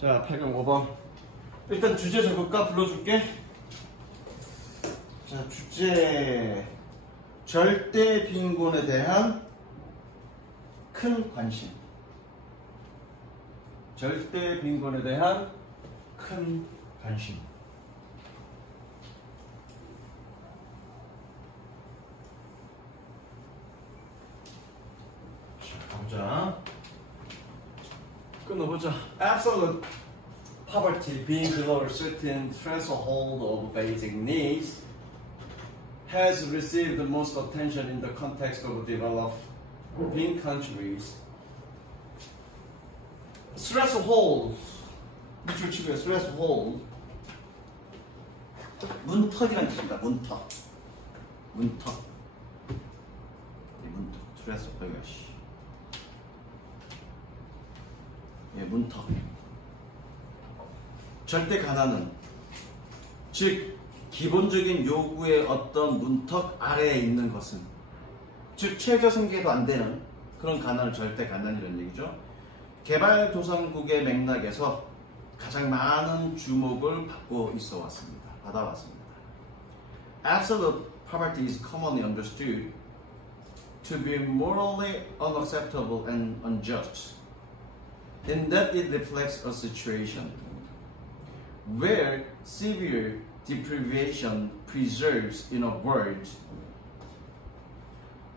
자, 8경 5번. 일단 주제 적을까? 불러줄게. 자, 주제. 절대 빈곤에 대한 큰 관심. 절대 빈곤에 대한 큰 관심. 자, 가보자. 끊어보자. Absolute poverty being below a certain threshold of basic needs has received the most attention in the context of developing countries. threshold, 밑줄 치고요. threshold. 문턱이란 뜻입니다. 문턱. 문턱. 이 문턱. threshold. 예, 문턱. 절대 가난은, 즉 기본적인 요구의 어떤 문턱 아래에 있는 것은, 즉 최저생계도 안 되는 그런 가난을 절대 가난이라는 얘기죠. 개발도상국의 맥락에서 가장 많은 주목을 받고 있어 왔습니다. 받아왔습니다. Absolute poverty is commonly understood to be morally unacceptable and unjust, in that it reflects a situation where severe deprivation preserves in a world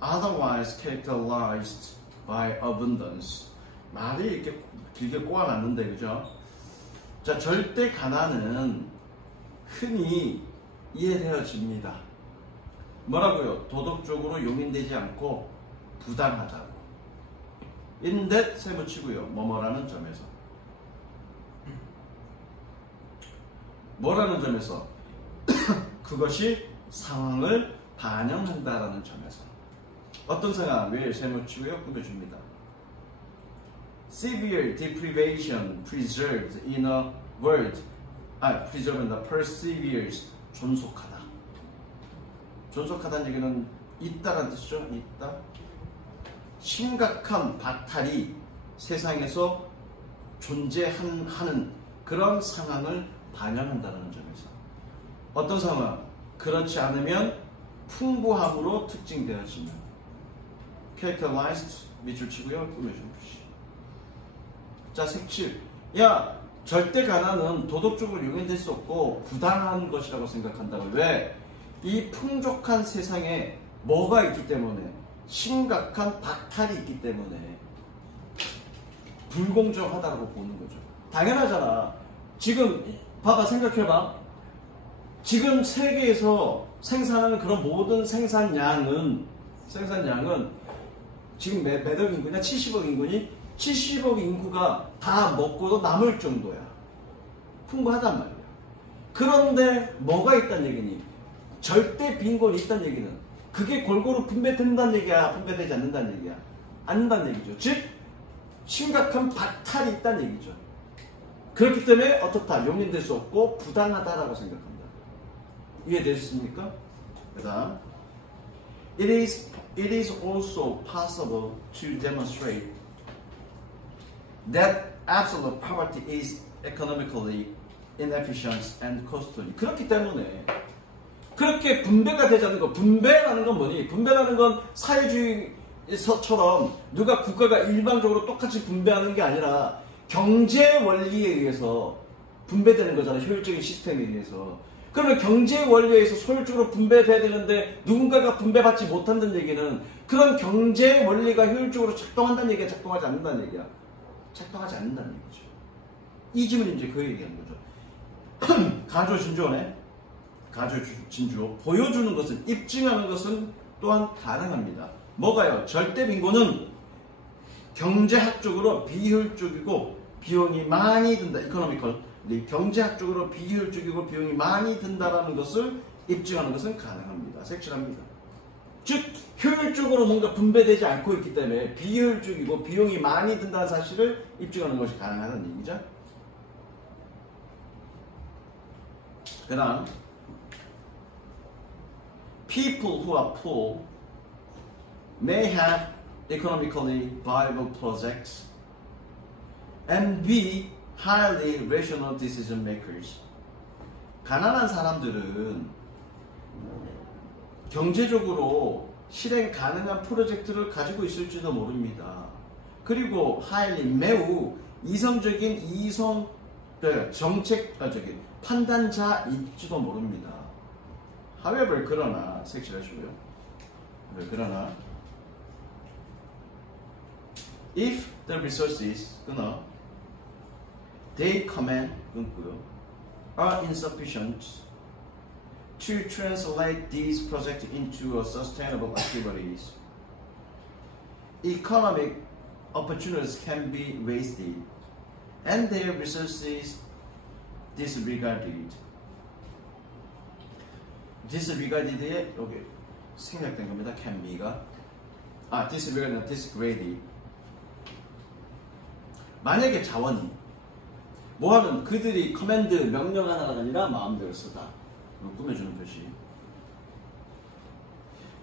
otherwise characterized by abundance. 말이 이렇게 길게 꼬아놨는데, 그죠? 자, 절대 가난은 흔히 이해되어집니다. 뭐라고요? 도덕적으로 용인되지 않고 부당하다고. in that 세 붙이고요. 뭐뭐라는 점에서. 뭐라는 점에서? 그것이 상황을 반영한다라는 점에서. 어떤 상황? 왜 세 붙이고요? 꾸며줍니다. Severe deprivation preserved in a world. preserve인다. perseveres. 존속하다. 존속하다는 얘기는 있다라는 뜻이죠. 있다. 심각한 박탈이 세상에서 존재하는 그런 상황을 반영한다는 점에서. 어떤 상황? 그렇지 않으면 풍부함으로 특징되어지는. characterized 밑줄 치고요. 꾸며준 표시. 자, 색칠. 야, 절대 가난은 도덕적으로 용인될 수 없고 부당한 것이라고 생각한다고. 왜? 이 풍족한 세상에 뭐가 있기 때문에? 심각한 박탈이 있기 때문에 불공정하다고 보는 거죠. 당연하잖아. 지금 봐봐, 생각해봐. 지금 세계에서 생산하는 그런 모든 생산량은 지금 몇 억 인구냐? 70억 인구니? 70억 인구가 다 먹고도 남을 정도야. 풍부하단 말이야. 그런데 뭐가 있다는 얘기니? 절대 빈곤이 있다는 얘기는 그게 골고루 분배된다는 얘기야? 분배되지 않는다는 얘기야? 않는다는 얘기죠. 즉 심각한 박탈이 있다는 얘기죠. 그렇기 때문에 어떻다? 용인될 수 없고 부당하다라고 생각한다. 이해되셨습니까? 그 다음, it is also possible to demonstrate that absolute poverty is economically inefficient and costly. 그렇기 때문에 그렇게 분배가 되지 않는 거. 분배라는 건 뭐니? 분배라는 건 사회주의처럼 누가 국가가 일방적으로 똑같이 분배하는 게 아니라 경제 원리에 의해서 분배되는 거잖아. 효율적인 시스템에 의해서. 그러면 경제 원리에 의해서 효율적으로 분배돼야 되는데 누군가가 분배받지 못한다는 얘기는 그런 경제 원리가 효율적으로 작동한다는 얘기야? 작동하지 않는다는 얘기야? 작동하지 않는다는 얘기죠. 이 질문이 이제 그 얘기하는 거죠. 가조진주어네. 가조진주어. 보여주는 것은, 입증하는 것은 또한 가능합니다. 뭐가요? 절대 빈곤은 경제학적으로 비효율적이고 비용이 많이 든다. 이코노미컬. 경제학적으로 비효율적이고 비용이 많이 든다라는 것을 입증하는 것은 가능합니다. 색칠합니다. 즉 효율적으로 뭔가 분배되지 않고 있기 때문에 비효율적이고 비용이 많이 든다는 사실을 입증하는 것이 가능하다는 얘기죠. 그 다음, people who are poor may have economically viable projects and be highly rational decision makers. 가난한 사람들은 경제적으로 실행 가능한 프로젝트를 가지고 있을지도 모릅니다. 그리고 highly 매우 이성적인 정책적인 판단자일지도 모릅니다. however 그러나 색칠하시고요. 그러나 if the resources 그러나 they command 끊고요 are insufficient to translate these projects into a sustainable activities, economic opportunities can be wasted and their resources disregarded. disregarded에 여기 생략된 겁니다. can be가 disregarded, disgraded. 만약에 자원이 뭐하는 그들이 커맨드 명령 하나가 아니라 마음대로 쓰다. 꾸며주는 표시.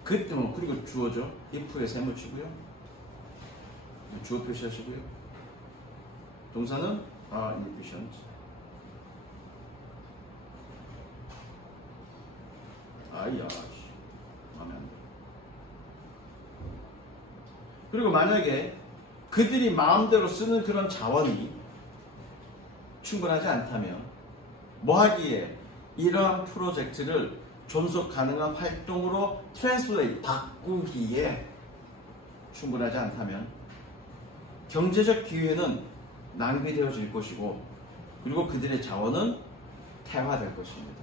그리고 주어죠. if에 세모치고요. 주어 표시하시고요. 동사는 are inefficient. 아이야, 마음에 안 들어. 그리고 만약에 그들이 마음대로 쓰는 그런 자원이 충분하지 않다면 뭐 하기에 이러한 프로젝트를 존속 가능한 활동으로 트랜스레이트 바꾸기에 충분하지 않다면 경제적 기회는 낭비되어질 것이고 그리고 그들의 자원은 태화될 것입니다.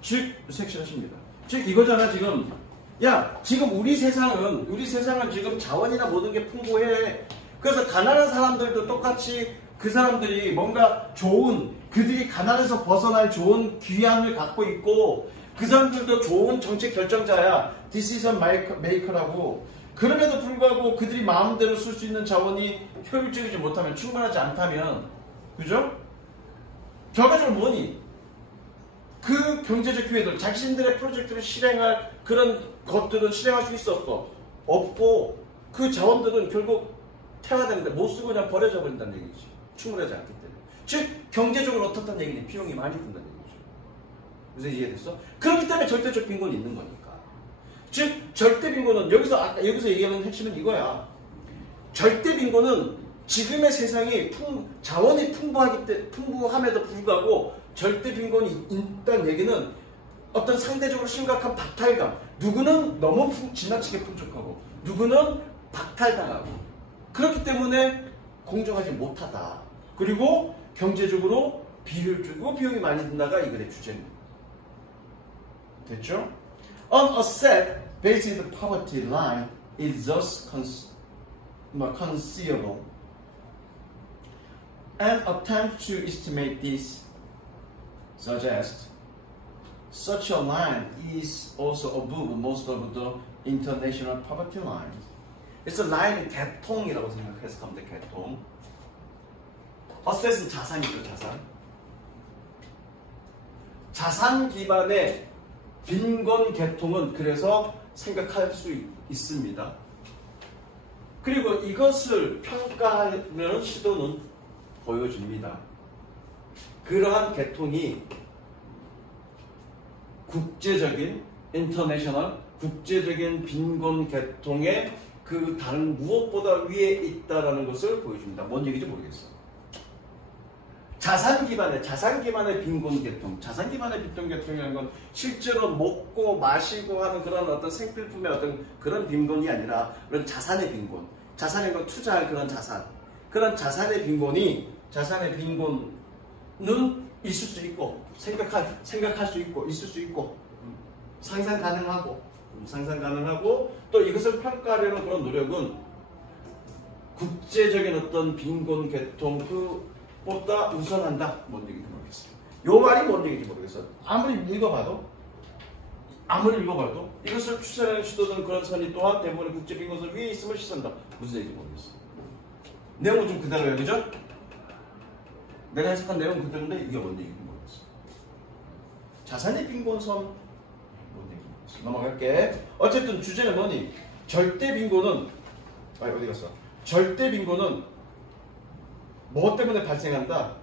즉 색칠하십니다. 즉 이거잖아 지금. 야 지금 우리 세상은 지금 자원이나 모든 게 풍부해. 그래서 가난한 사람들도 똑같이 그 사람들이 뭔가 좋은 그들이 가난에서 벗어날 좋은 귀함을 갖고 있고 그 사람들도 좋은 정책 결정자야. 디시전 메이커라고. 그럼에도 불구하고 그들이 마음대로 쓸 수 있는 자원이 효율적이지 못하면 충분하지 않다면 그죠? 결과적으로 뭐니? 그 경제적 기회들 자신들의 프로젝트를 실행할 그런 것들은 실행할 수 있었어. 없고 그 자원들은 결국 태화되는데 못 쓰고 그냥 버려져 버린다는 얘기지. 충분하지 않기 때문에. 즉 경제적으로 어떻다는 얘기는 비용이 많이 든다는 얘기죠. 무슨 이해됐어? 그렇기 때문에 절대적 빈곤이 있는 거니까. 즉 절대 빈곤은 여기서 얘기하는 핵심은 이거야. 절대 빈곤은 지금의 세상이 자원이 풍부함에도 불구하고 절대 빈곤이 있다는 얘기는 어떤 상대적으로 심각한 박탈감. 누구는 너무 지나치게 풍족하고 누구는 박탈당하고 그렇기 때문에 공정하지 못하다. 그리고 경제적으로 비효율적이고 비용이 많이 든다가 이 글의 주제입니다. 됐죠? On a set based poverty line is thus conceivable. An attempt to estimate this suggests such a line is also above most of the international poverty lines. 그래서 라인은 개통이라고 생각해서 하면 돼. 개통. 어셋은 자산이죠. 자산 기반의 빈곤 개통은 그래서 생각할 수 있습니다. 그리고 이것을 평가하는 시도는 보여줍니다. 그러한 개통이 국제적인 인터내셔널 국제적인 빈곤 개통의 그 다른 무엇보다 위에 있다라는 것을 보여줍니다. 뭔 얘기인지 모르겠어. 자산 기반의 빈곤 개통. 자산 기반의 빈곤 개통이라는 건 실제로 먹고 마시고 하는 그런 어떤 생필품의 어떤 그런 빈곤이 아니라 그런 자산의 빈곤. 자산의 건 투자할 그런 자산. 그런 자산의 빈곤은 있을 수 있고 생각할 수 있고 있을 수 있고 상상 가능하고 또 이것을 평가하려는 그런 노력은 국제적인 어떤 빈곤 개통 그보다 우선한다. 뭔 얘기인지 모르겠어요. 요 말이 뭔 얘기인지 모르겠어요. 아무리 읽어봐도 이것을 추천하는 시도는 그런 선이 또한 대부분의 국제 빈곤선 위에 있음을 시선다. 무슨 얘기인지 모르겠어요. 내용은 좀 그대로예요. 그죠? 내가 해석한 내용은 그대로인데 이게 뭔 얘기인지 모르겠어요. 자산의 빈곤선 뭔 얘기인지 모르겠어요. 넘어갈게. 어쨌든 주제는 뭐니? 절대 빈곤은 어디 갔어? 절대 빈곤은 뭐 때문에 발생한다?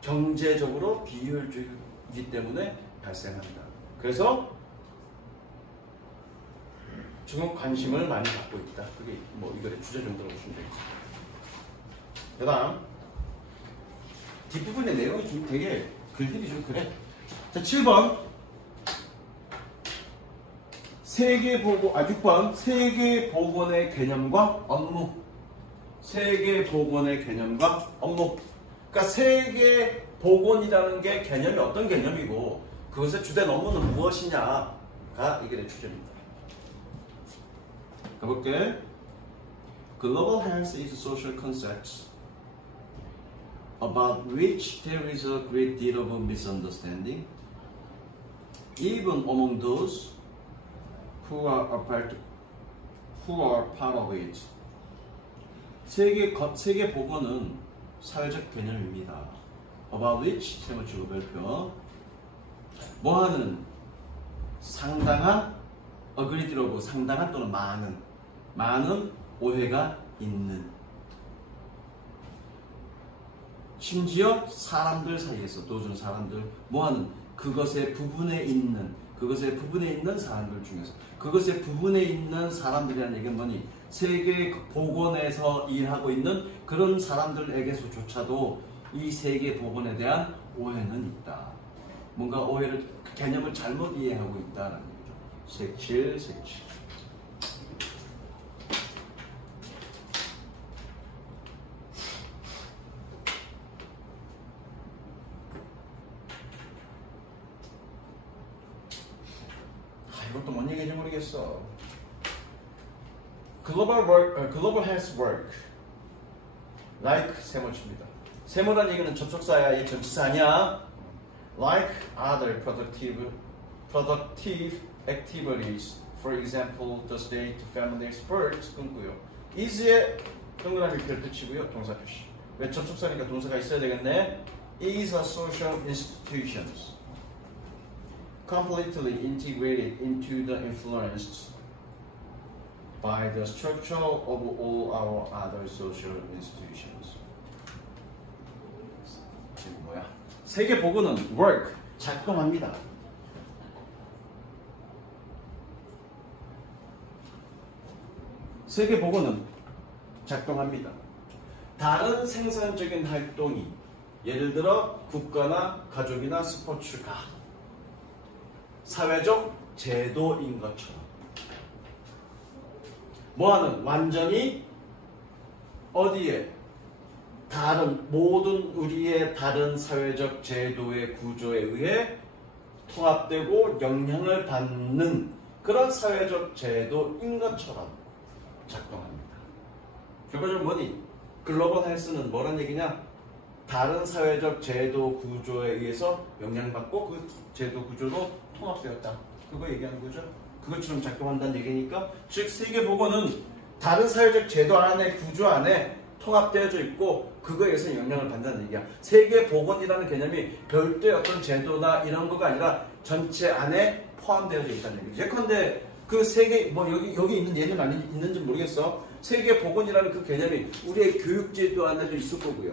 경제적으로 비효율적이기 때문에 발생한다. 그래서 중국 관심을 많이 갖고 있다. 그게 뭐 이거의 주제 정도로 보시면 되겠죠. 그 다음 뒷부분의 내용이 좀 되게 글들이 좀 그래. 자, 7번 6번 세계보건의 개념과 업무. 세계보건의 개념과 업무. 그러니까 세계보건이라는 게 개념이 어떤 개념이고 그것의 주된 업무는 무엇이냐가 이게 주제입니다. 가볼게. Global health is a social concept about which there is a great deal of misunderstanding, even among those who are part of it. 세계 보건은 사회적 개념입니다. About which 세무치고 별표. 뭐하는 상당한 agree deal 상당한 또는 많은 오해가 있는. 심지어 사람들 사이에서 도중 사람들 뭐하는 그것의 부분에 있는 사람들 중에서 그것의 부분에 있는 사람들이라는 얘기는 뭐니? 세계 보건에서 일하고 있는 그런 사람들에게서조차도 이 세계 보건에 대한 오해는 있다. 뭔가 오해를 개념을 잘못 이해하고 있다라는 얘기죠. 색칠. 이것도 뭔 얘기인지 모르겠어. Global health work like 세모치입니다. 세모란 얘기는 접속사야. 이 전치사 아니야. Like other productive activities, for example, the state, family, sports 끊고요. is에 동그라미 별뜻치고요. 동사 표시. 왜 접속사니까 동사가 있어야 되겠네. is a social institutions completely integrated into the influenced by the structure of all our other social institutions. 이게 뭐야? 세계 보건은 work, 작동합니다. 세계 보건은 작동합니다. 다른 생산적인 활동이 예를 들어 국가나 가족이나 스포츠가 사회적 제도인 것처럼 뭐하는 완전히 어디에 다른 모든 우리의 다른 사회적 제도의 구조에 의해 통합되고 영향을 받는 그런 사회적 제도인 것처럼 작동합니다. 결과적으로 뭐니? 글로벌 헬스는 뭐란 얘기냐? 다른 사회적 제도 구조에 의해서 영향받고 그 제도 구조로 통합되었다. 그거 얘기하는 거죠. 그것처럼 작동한다는 얘기니까 즉 세계보건은 다른 사회적 제도 안에 구조 안에 통합되어져 있고 그거에서 영향을 받는다는 얘기야. 세계보건이라는 개념이 별도의 어떤 제도나 이런 거가 아니라 전체 안에 포함되어져 있다는 얘기죠. 예컨대 그 세계 뭐 여기 있는 예는 아니 있는지 모르겠어. 세계보건이라는 그 개념이 우리의 교육제도 안에도 있을 거고요.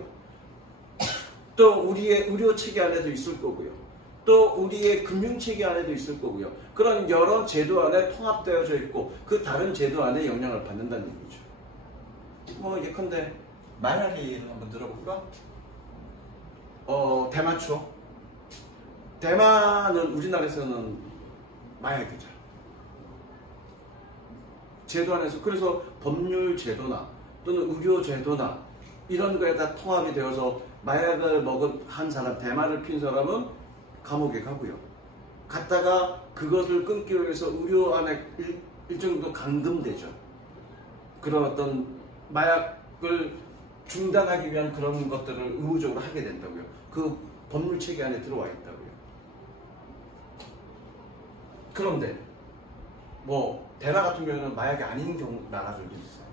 또 우리의 의료체계 안에도 있을 거고요. 또 우리의 금융체계 안에도 있을 거고요. 그런 여러 제도 안에 통합되어져 있고 그 다른 제도 안에 영향을 받는다는 얘기죠. 뭐 예컨대 마약의 예를 한번 들어볼까? 대마초. 대마는 우리나라에서는 마약이죠. 제도 안에서 그래서 법률 제도나 또는 의료 제도나 이런 거에 다 통합이 되어서 마약을 먹은 한 사람, 대마를 핀 사람은 감옥에 가고요. 갔다가 그것을 끊기 위해서 의료 안에 일정 정도 감금되죠. 그런 어떤 마약을 중단하기 위한 그런 것들을 의무적으로 하게 된다고요. 그 법률 체계 안에 들어와 있다고요. 그런데 뭐 대마 같은 경우는 마약이 아닌 경우 나라들도 있어요.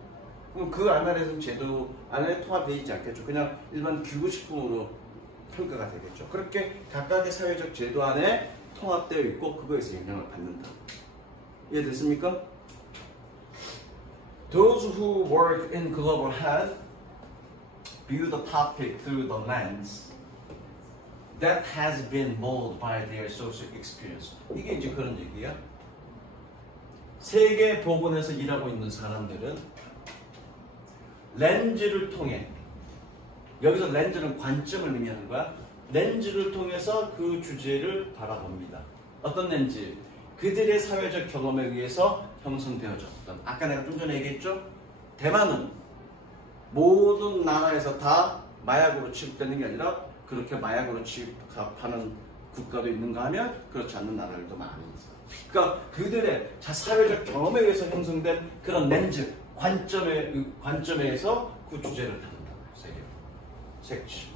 그럼 그 안에서는 제도 안에 통합되어 있지 않겠죠. 그냥 일반 규구식품으로 평가가 되겠죠. 그렇게 각각의 사회적 제도 안에 통합되어 있고 그거에서 영향을 받는다. 이해됐습니까? Those who work in global health view the topic through the lens that has been molded by their social experience. 이게 이제 그런 얘기야. 세계 복원에서 일하고 있는 사람들은 렌즈를 통해, 여기서 렌즈는 관점을 의미하는 거야. 렌즈를 통해서 그 주제를 바라봅니다. 어떤 렌즈? 그들의 사회적 경험에 의해서 형성되어졌던, 아까 내가 좀 전에 얘기했죠? 대만은 모든 나라에서 다 마약으로 취급되는 게 아니라 그렇게 마약으로 취급하는 국가도 있는가 하면 그렇지 않는 나라들도 많이 있어요. 그러니까 그들의 사회적 경험에 의해서 형성된 그런 렌즈, 관점에서 그 주제를 다룬다고요. 색칠.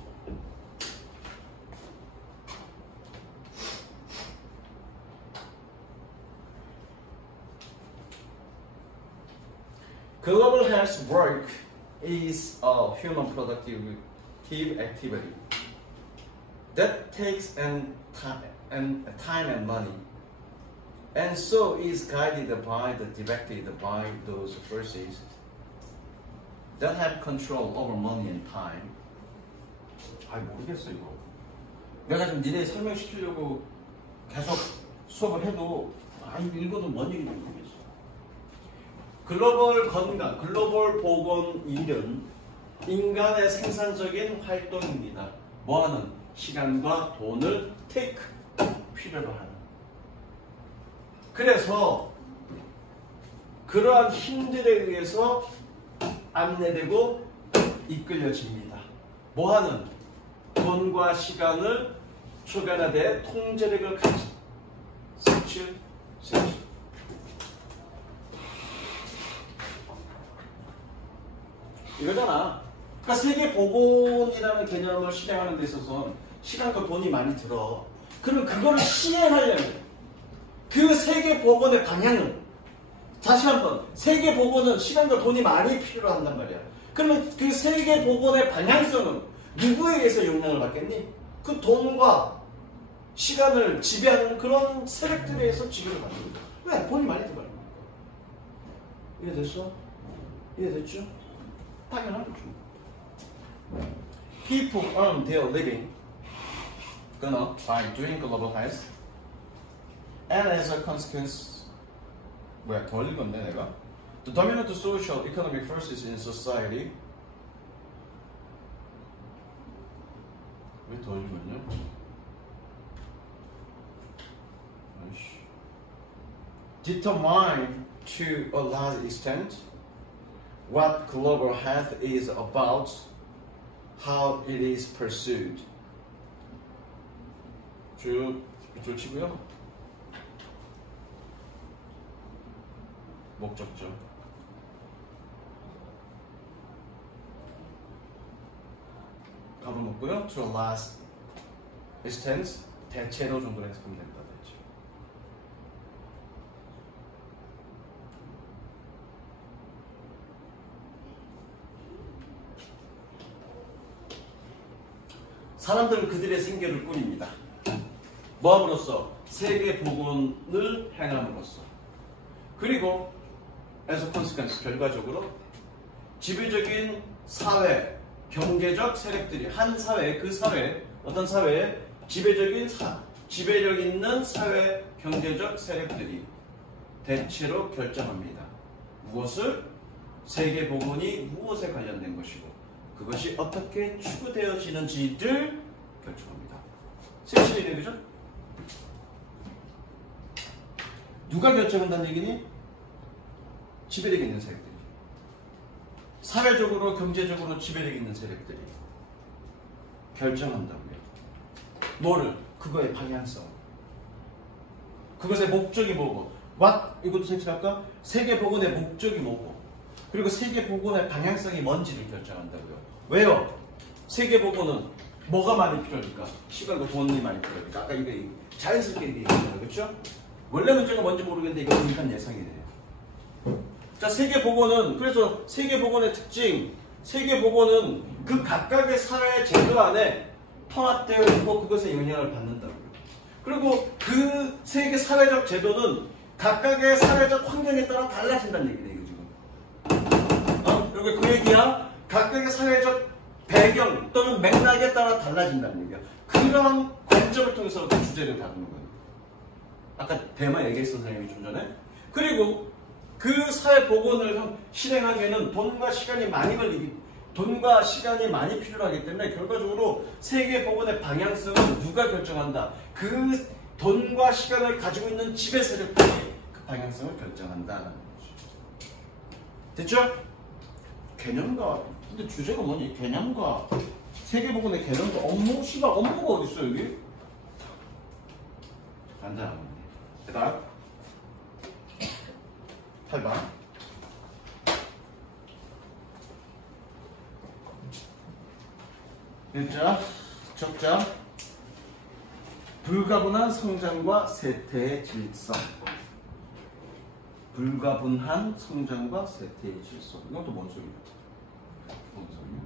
Global health work is a human productive activity that takes time and money, and so is directed by those forces that have control over money and time. 모르겠어 이거. 내가 지금 니네 설명시키려고 계속 수업을 해도 읽어도 뭔 얘기인지 모르겠어. 글로벌 건강, 글로벌 보건 일은 인간의 생산적인 활동입니다. 뭐하는? 시간과 돈을 필요로 하는. 그래서 그러한 힘들에 의해서 안내되고 이끌려집니다. 뭐하는? 돈과 시간을 초간화돼 통제력을 가진 색칠. 이거잖아. 그러니까 세계보건이라는 개념을 실행하는 데 있어서 시간과 돈이 많이 들어. 그럼 그거를 시행하려면 그 세계보건의 방향은, 다시 한번, 세계보건은 시간과 돈이 많이 필요한단 말이야. 그러면 그 세계보건의 방향성은 누구에 의해서 영향을 받겠니? 그 돈과 시간을 지배하는 그런 세력들에 의해서 지배를 받는 거야. 왜? 돈이 많이 들어가는 거야. 이해됐어? 이해됐죠? 당연한 거죠. People earn their living by doing global health, and as a consequence, 더 읽었네 내가. The dominant social economic forces in society. 왜 더 읽었냐? Determine to a large extent what global health is about, how it is pursued. 쭉 치고요. 목적죠. 가로 먹고요. To a large extent, 대체로 정도로 해석하면 된다. 사람들은 그들의 생계를 꾸립니다. 뭐함으로써? 세계 복원을 행함으로써. 그리고 as a consequence, 결과적으로 지배적인 사회, 경제적 세력들이 한 사회, 그 사회, 어떤 사회에 지배력 있는 사회, 경제적 세력들이 대체로 결정합니다. 무엇을? 세계 복원이 무엇에 관련된 것이고 그것이 어떻게 추구되어지는지를 결정합니다. 섹션이네, 그죠? 누가 결정한다는 얘기니? 지배력 있는 세력들이. 사회적으로, 경제적으로 지배력 있는 세력들이 결정한다고요. 뭐를? 그거의 방향성. 그것의 목적이 뭐고? 이것도 섹션할까? 세계 복원의 목적이 뭐고? 그리고 세계 복원의 방향성이 뭔지를 결정한다고요. 왜요? 세계 복원은 뭐가 많이 필요하니까? 시간과 돈이 많이 필요하니까. 아까 이거 자연스럽게 얘기했잖아요. 그렇죠? 원래 문제가 뭔지 모르겠는데 이거 비슷한 예상이네요. 자, 세계 복원은, 그래서 세계 복원의 특징, 세계 복원은 그 각각의 사회 제도 안에 통합되어 있고 그것에 영향을 받는다고요. 그리고 그 세계 사회적 제도는 각각의 사회적 환경에 따라 달라진다는 얘기네요. 여기 그 얘기야. 각각의 사회적 배경 또는 맥락에 따라 달라진다는 얘기야. 그런 관점을 통해서 그 주제를 다루는 거예요. 아까 대마 얘기했던 선생님이 좀 전에. 그리고 그 사회 복원을 실행하기 위해는 돈과 시간이 많이 필요하기 때문에 결과적으로 세계 복원의 방향성은 누가 결정한다. 그 돈과 시간을 가지고 있는 지배 세력들이 그 방향성을 결정한다는 거죠. 됐죠? 개념과, 근데 주제가 뭐니? 개념과 세계 복원의 개념과 업무가 어디 있어 여기? 간단한 겁니다. 그다음 8번. 일자, 적자, 불가분한 성장과 쇠퇴의 질서. 불가분한 성장과 쇠퇴의 질서. 이건 또 뭔 소리야? 뭔 소리야?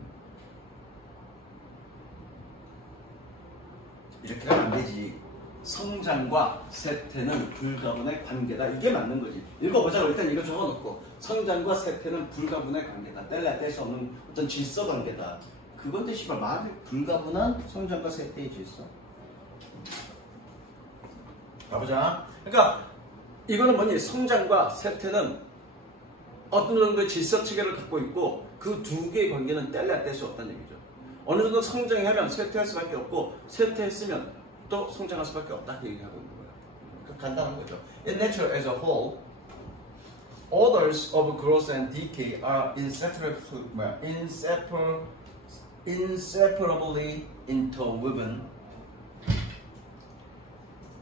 이렇게 하면 안 되지. 성장과 쇠퇴는 불가분의 관계다. 이게 맞는 거지. 읽어보자고. 일단 이거 적어놓고. 성장과 쇠퇴는 불가분의 관계다. 뗄 수 없는 어떤 질서 관계다. 그건데 씨발 말이 불가분한 성장과 쇠퇴의 질서. 가보자. 그러니까 이거는 뭐니? 성장과 쇠퇴는 어떤 정도의 질서 체계를 갖고 있고 그 두 개의 관계는 뗄 수 없다는 얘기죠. 어느 정도 성장하면 쇠퇴할 수밖에 없고 쇠퇴했으면 또 성장할 수밖에 없다 얘기하고 있는 거예요. 그러니까 간단한 거죠. In nature as a whole, orders of growth and decay are inseparably interwoven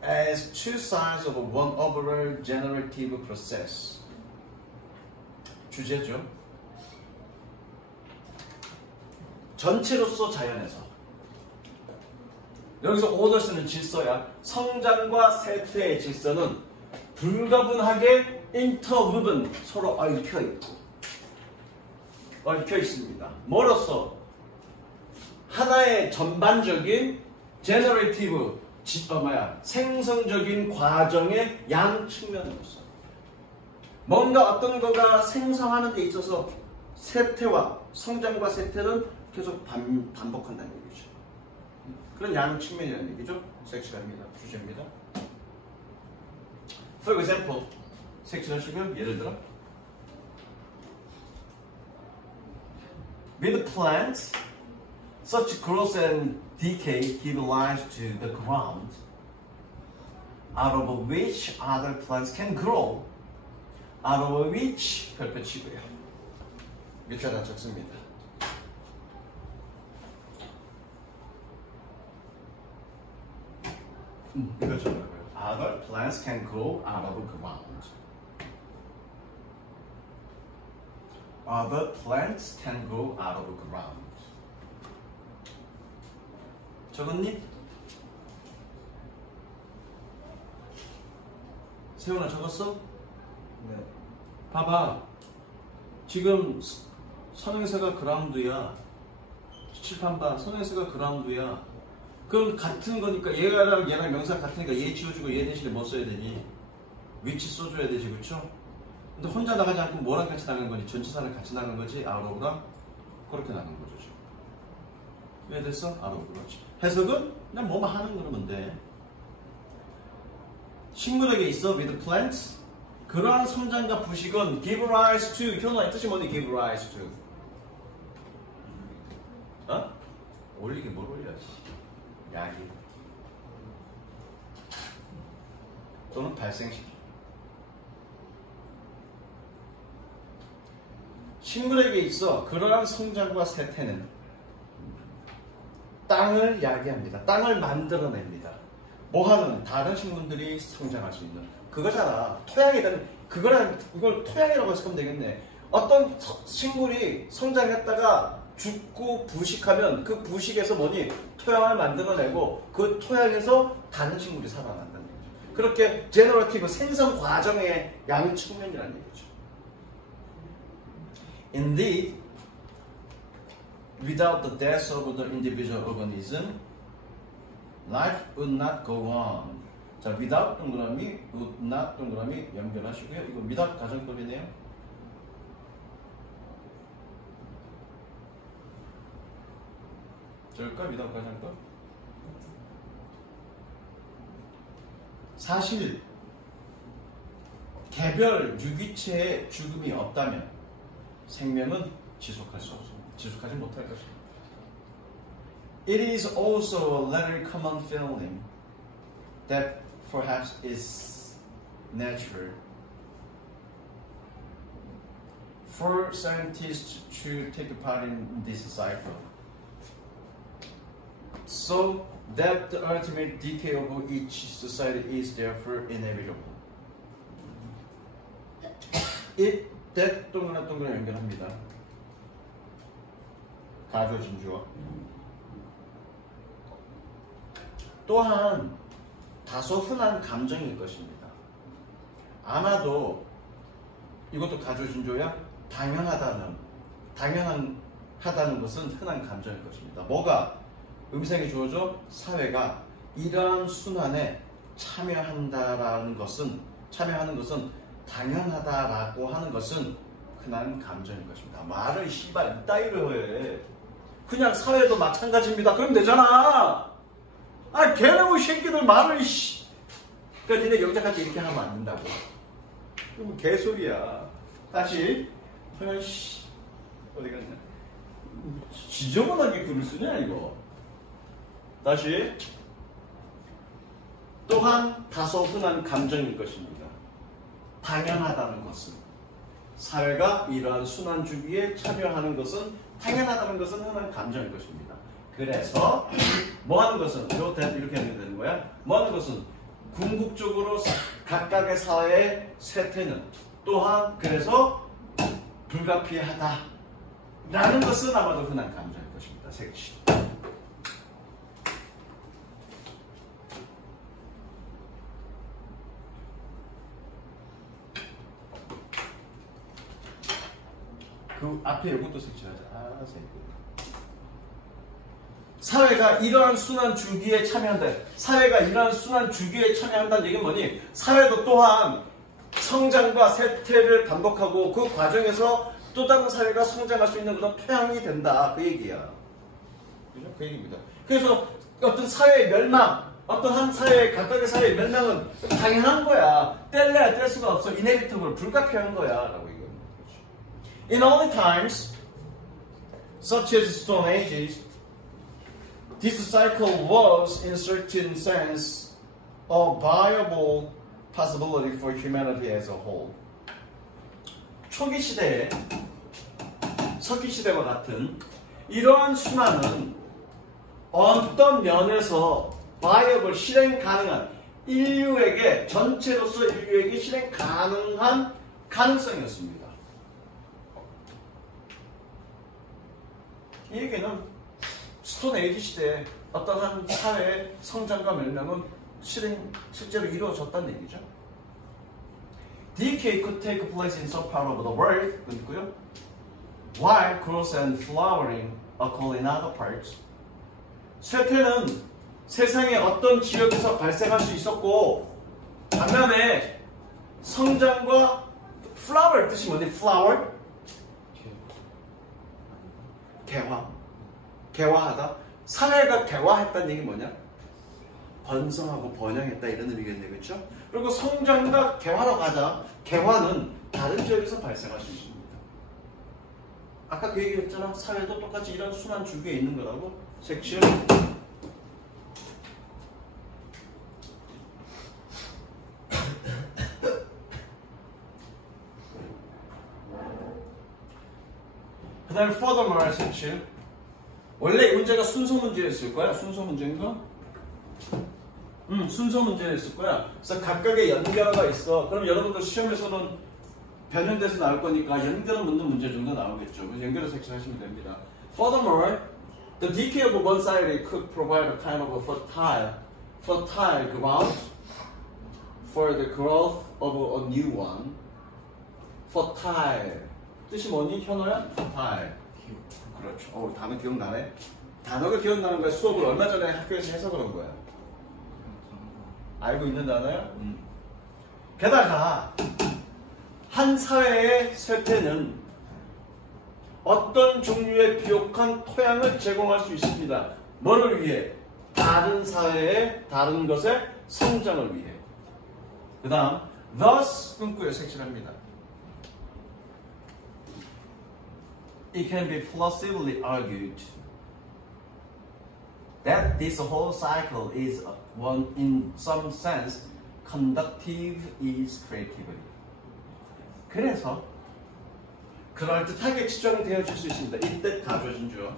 as two sides of one overall generative process. 주제죠. 전체로서 자연에서. 여기서 orders는 질서야. 성장과 쇠퇴의 질서는 불가분하게 interwoven, 서로 얽혀 있습니다. 뭐로써? 하나의 전반적인 generative, 생성적인 과정의 양 측면으로서 뭔가 어떤 거가 생성하는 데 있어서 쇠퇴와 성장과 쇠퇴는 계속 반복한다는 얘기죠. 그런 양 측면이라는 얘기죠. 섹시합니다. 주제입니다. For example, 섹시하시고요. 예를 들어 with plants, such growth and decay give rise to the ground, out of which other plants can grow, out of which 별표 치고요. 밑에다 적습니다. 이거 적어요. Other plants can grow out of the ground. Other plants can grow out of the ground. 적었니? 세훈아 적었어? 네. 봐봐. 지금 선행사가 그라운드야. 칠판 봐. 선행사가 그라운드야. 그럼 같은 거니까 얘랑 명사 같으니까 얘 지워주고 얘 대신에 뭐 써야 되니? 위치 써줘야 되지, 그쵸? 근데 혼자 나가지 않고 뭐랑 같이 나가는 거지? 전치사랑 같이 나가는 거지? 아우러브랑 그렇게 나가는 거죠. 지금. 왜 됐어? 아우러브 그렇지. 해석은 그냥 뭐만 하는 거면 돼. 식물에게 있어 with plants. 그러한 성장과 부식은 give rise to. 현우의 뜻이 뭐니? give rise to. 어? 올리게 뭘 올려야지. 야기 또는 발생시키. 식물에게 있어 그러한 성장과 쇠퇴는 땅을 야기합니다. 땅을 만들어냅니다. 뭐하는? 다른 식물들이 성장할 수 있는 그거잖아. 토양이라는 이걸 토양이라고 해석하면 되겠네. 어떤 식물이 성장했다가 죽고 부식하면 그 부식에서 뭐니? 토양을 만들어내고 그 토양에서 다른 식물이 살아난다는 얘기죠. 그렇게 제너러티브 생성 과정의 양 측면이라는 얘기죠. Indeed, without the death of the individual organism, life would not go on. 자, without 동그라미, would not 동그라미 연결하시고요. 이거 without 가정법이네요. 적을까? 미담까지 할까? 사실 개별 유기체의 죽음이 없다면 생명은 지속할 수 없습니다. 지속하지 못할 것입니다. It is also a very common feeling that perhaps is natural for scientists to take part in this cycle. So that the ultimate decay of each society is therefore inevitable. It that 동그랗 연결합니다. 가조 진주와 또한 다소 흔한 감정일 것입니다. 아마도 이것도 가조 진조야 당연하다는 것은 흔한 감정일 것입니다. 뭐가 음성이 주어져 사회가 이러한 순환에 참여하는 것은 당연하다라고 하는 것은 흔한 감정일 것입니다. 말을 씨발 이따위로 해. 그냥 사회도 마찬가지입니다. 그럼 되잖아. 아 개놈의 새끼들 말을 그러니까 니네 영작할 때 이렇게 하면 안 된다고. 그럼 개소리야. 다시 어디 갔냐. 지저분하게 글을 쓰냐 이거. 다시 또한 다소 흔한 감정일 것입니다. 당연하다는 것은 사회가 이러한 순환 주기에 참여하는 것은 당연하다는 것은 흔한 감정일 것입니다. 그래서 뭐 하는 것은 이렇게 연결되는 거야. 뭐 하는 것은 궁극적으로 각각의 사회의 쇠퇴는 또한 그래서 불가피하다 라는 것은 아마도 흔한 감정일 것입니다. 색치. 그 앞에 이것도 색칠하자. 사회가 이러한 순환 주기에 참여한다. 사회가 이러한 순환 주기에 참여한다는 얘기는 뭐니? 사회도 또한 성장과 쇠퇴를 반복하고 그 과정에서 또 다른 사회가 성장할 수 있는 그런 토양이 된다. 그 얘기야. 그죠? 그 얘기입니다. 그래서 어떤 사회의 멸망, 어떤 한 사회, 각각의 사회의 멸망은 당연한 거야. 뗄래야 뗄 수가 없어. inevitable, 불가피한 거야. 라고 얘기합니다. In early times, such as Stone Ages, this cycle was, in certain sense, a viable possibility for humanity as a whole. 초기 시대에, 석기 시대와 같은 이러한 순환은 어떤 면에서 viable, 실행 가능한 인류에게, 전체로서 인류에게 실행 가능한 가능성이었습니다. 이 얘기는 스톤 에이지 시대에 어떤 한 사회의 성장과 멸망은 실제로 이루어졌다는 얘기죠. Decay could take place in some part of the world, 있고요. While growth and flowering occur in other parts. 쇠퇴는 세상의 어떤 지역에서 발생할 수 있었고, 반면에 성장과 flower 뜻이 뭐니? flower? 개화하다. 사회가 개화했다는 얘기 뭐냐? 번성하고 번영했다 이런 의미겠네, 그렇죠? 그리고 성장과 개화로 가자. 개화는 다른 지역에서 발생할 수 있습니다. 아까 그 얘기했잖아. 사회도 똑같이 이런 순환 주기에 있는 거라고. 섹션. 그 다음에 furthermore 섹션. 원래 이 문제가 순서 문제였을 거야. 순서 문제인가? 순서 문제였을 거야. 그래서 각각의 연결가 있어. 그럼 여러분들 시험에서는 변형돼서 나올 거니까 연결을 묻는 문제 정도 나오겠죠. 연결을 색칠하시면 됩니다. Furthermore, the decay of one society could provide a kind of a fertile ground for the growth of a new one. fertile 뜻이 뭐니? 현어야? fertile. 그렇죠. 단어 기억나네? 단어가 기억나는 거야. 수업을 얼마 전에 학교에서 해서 그런 거야. 알고 있는 단어야? 게다가 한 사회의 쇠퇴는 어떤 종류의 비옥한 토양을 제공할 수 있습니다. 뭐를 위해? 다른 사회의 다른 것의 성장을 위해. 그 다음 thus 끊고요 색칠합니다. It can be plausibly argued that this whole cycle is one in some sense conductive is creativity. 그래서 그럴듯하게 주장되어질 수 있습니다. 이때 가져준죠.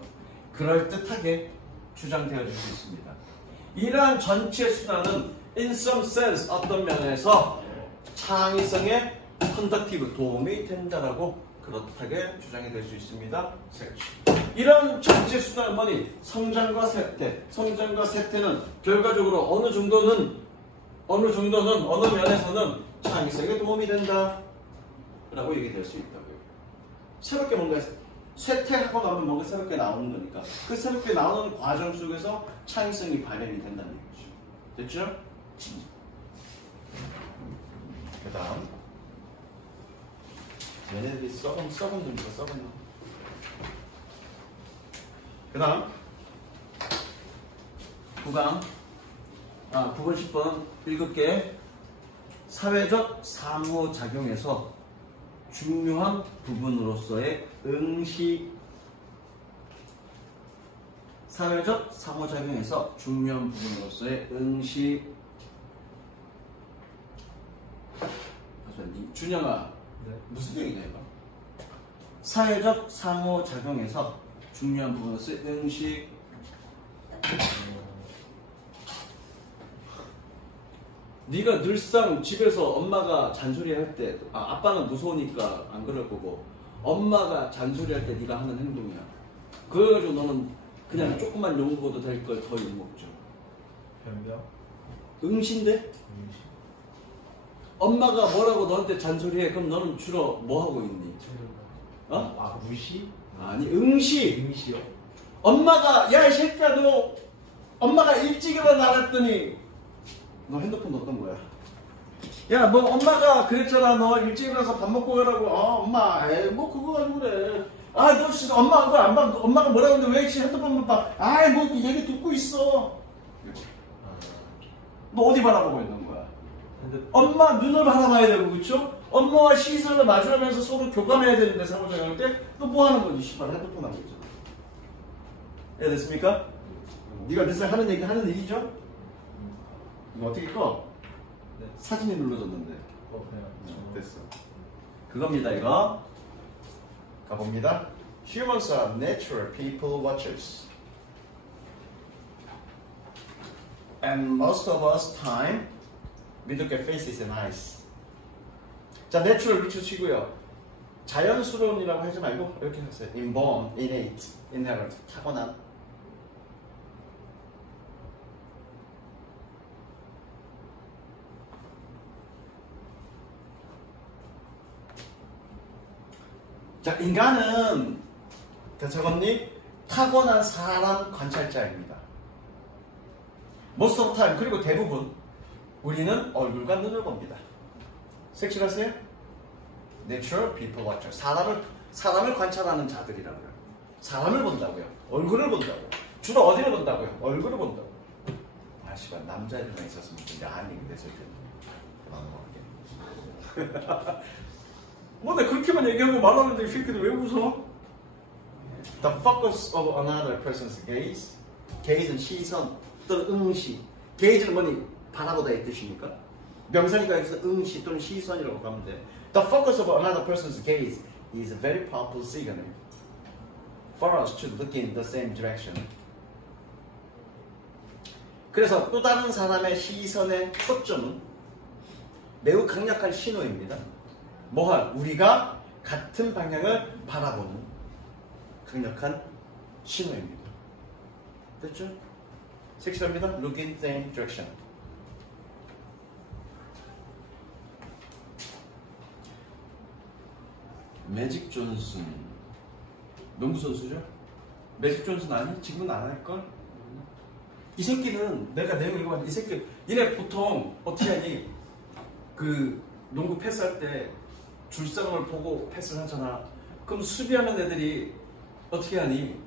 그럴듯하게 주장되어질 수 있습니다. 이러한 전체 수단은 in some sense 어떤 면에서 창의성에 conductive 도움이 된다라고 그렇다게 주장이 될 수 있습니다. 이런 전체 수단은 뭐니? 성장과 쇠퇴. 성장과 쇠퇴는 결과적으로 어느 정도는 어느 면에서는 창의성에 도움이 된다 라고 얘기될 수 있다고요. 새롭게 뭔가 쇠퇴하고 나면 뭔가 새롭게 나오는 거니까 그 새롭게 나오는 과정 속에서 창의성이 발현이 된다는 얘기죠. 됐죠? 그 다음 얘네들이 썩은 놈이다. 썩은 놈. 그 다음 9번 10번 읽을게. 사회적 상호작용에서 중요한 부분으로서의 응시. 사회적 상호작용에서 중요한 부분으로서의 응시. 준영아, 네. 무슨 얘기냐 이거? 사회적 상호작용에서 중요한 부분으로서의 응시. 네가 늘상 집에서 엄마가 잔소리할 때, 아빠는 무서우니까 안 그럴 거고 엄마가 잔소리할 때 네가 하는 행동이야. 그래가지고 너는 그냥 조금만 욕먹어도 될 걸 더 욕먹죠. 변명? 응시인데? 응시. 엄마가 뭐라고 너한테 잔소리해. 그럼 너는 주로 뭐 하고 있니? 어? 무시? 아니 응시. 응시요? 엄마가 야 이 새끼야 너 엄마가 일찍 일어나랬더니 너 핸드폰 어떤 거야? 야, 너 엄마가 그랬잖아. 너 일찍 일어나서 밥 먹고 가라고. 엄마, 에이, 뭐 그거 가지고 그래. 너 진짜 엄마 그거 안 봐. 엄마가 뭐라고 했는데 왜 지금 핸드폰만 봐? 뭐 그 얘기 듣고 있어. 너 어디 바라보고 있는 거야? 엄마 눈을 바라봐야 되고, 그쵸? 엄마와 시선을 마주하면서 서로 교감해야 되는데 상호작용할 때 너 뭐 하는 거지? 씨발 핸드폰 하고 있잖아. 이해됐습니까? 네가 늘상 하는 얘기 하는 일이죠? 이거 어떻게 꺼? 네. 사진이 눌러졌는데. 그냥 됐어. 그겁니다, 이거. 가봅니다. Humans are natural people watchers. And most of us time, we look at faces and eyes. 자, natural 밑줄치고요. 자연스러운이라고 하지 말고 이렇게 했어요. Inborn, innate, inherent, 타고난. 자, 인간은 대처건님 타고난 사람 관찰자입니다. Most of the time, 그리고 대부분 우리는 얼굴과 눈을 봅니다. 색칠하세요? Natural people watcher. 사람을 관찰하는 자들이라고요. 사람을 본다고요. 얼굴을 본다고요. 주로 어디를 본다고요? 얼굴을 본다고요. 씨발 남자애들만 있었으면 이제 아니 됐을 텐데. 뭐 내가 그렇게만 얘기하고 말하는데 이 새끼들 왜 웃어? The focus of another person's gaze. gaze는 시선 또는 응시. gaze는 뭐니? 바라보다의 뜻이니까. 명사니까 여기서 응시 또는 시선이라고 가면 돼. The focus of another person's gaze is a very powerful signal for us to look in the same direction. 그래서 또 다른 사람의 시선의 초점은 매우 강력한 신호입니다. 뭐할? 우리가 같은 방향을 바라보는 강력한 신호입니다. 됐죠? 색칠합니다. Look in same direction. 매직 존슨 농구 선수죠? 매직 존슨 아니? 지금은 안 할걸? 이 새끼는 내가 내용 읽어봤는데 이 새끼 얘네 보통 어떻게 하니? 그 농구 패스할 때 줄사람을 보고 패스를 하잖아. 그럼 수비하는 애들이 어떻게 하니?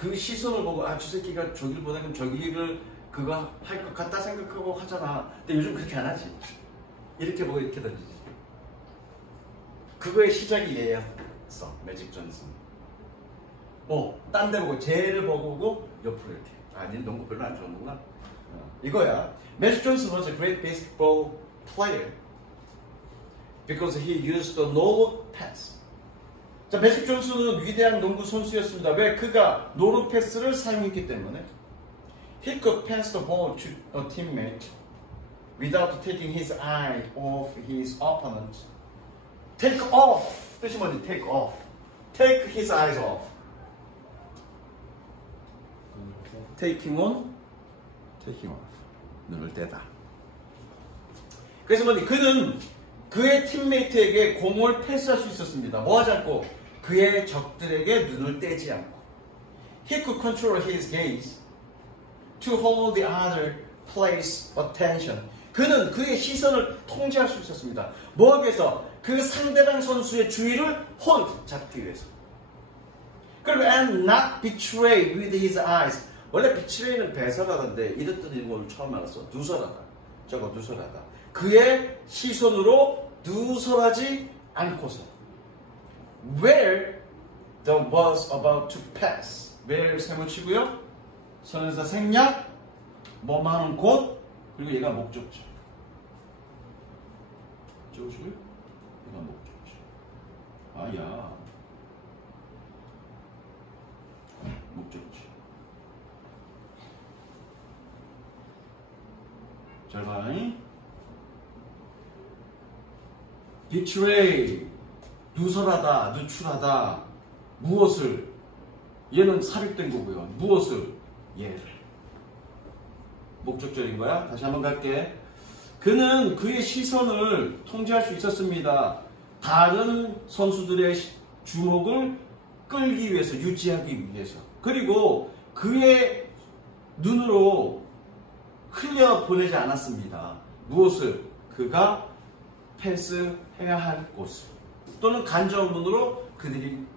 그 시선을 보고 아, 저 새끼가 저길 보내면 저기를 그거 할 것 같다 생각하고 하잖아. 근데 요즘 그렇게 안 하지. 이렇게 보고 이렇게 던지지. 그거의 시작이 얘였어. 매직 존슨. 딴 데 보고 쟤를 보고 옆으로 이렇게. 아, 니 농구 별로 안 좋아하는구나. 이거야. 매직 존슨 was a great basketball player because he used the no pass. 자, 매직 존슨은 위대한 농구 선수였습니다. 왜? 그가 노루 패스를 사용했기 때문에. He could pass the ball to a teammate without taking his eye off his opponent. Take off. 뜻이 뭐지? Take off. Take his eyes off. Taking on, taking off. 눈을 떼다. 그래서 뭐니? 그는 그의 팀메이트에게 공을 패스할 수 있었습니다. 뭐 하지 않고? 그의 적들에게 눈을 떼지 않고. He could control his gaze to hold the other player's attention. 그는 그의 시선을 통제할 수 있었습니다. 뭐 하기 위해서? 그 상대방 선수의 주의를 hold, 잡기 위해서. 그리고 and not betray with his eyes. 원래 betray는 배설하던데 이랬더니 뭘 처음 알았어. 누설하다. 저거 누설하다. 그의 시선으로 누설하지 않고서. Where the was about to pass. where 세모치고요. 선에서 생략, 뭐만 곳, 그리고 얘가 목적지. 저거지고요. 얘가 목적지. 아야. 목적지. 잘 봐. betray. 누설하다, 누출하다. 무엇을? 얘는 삽입된 거고요. 무엇을? 얘를. 목적절인 거야. 다시 한번 갈게. 그는 그의 시선을 통제할 수 있었습니다. 다른 선수들의 주목을 끌기 위해서, 유지하기 위해서. 그리고 그의 눈으로 흘려보내지 않았습니다. 무엇을? 그가 패스해야 할 곳을. 또는 간접문으로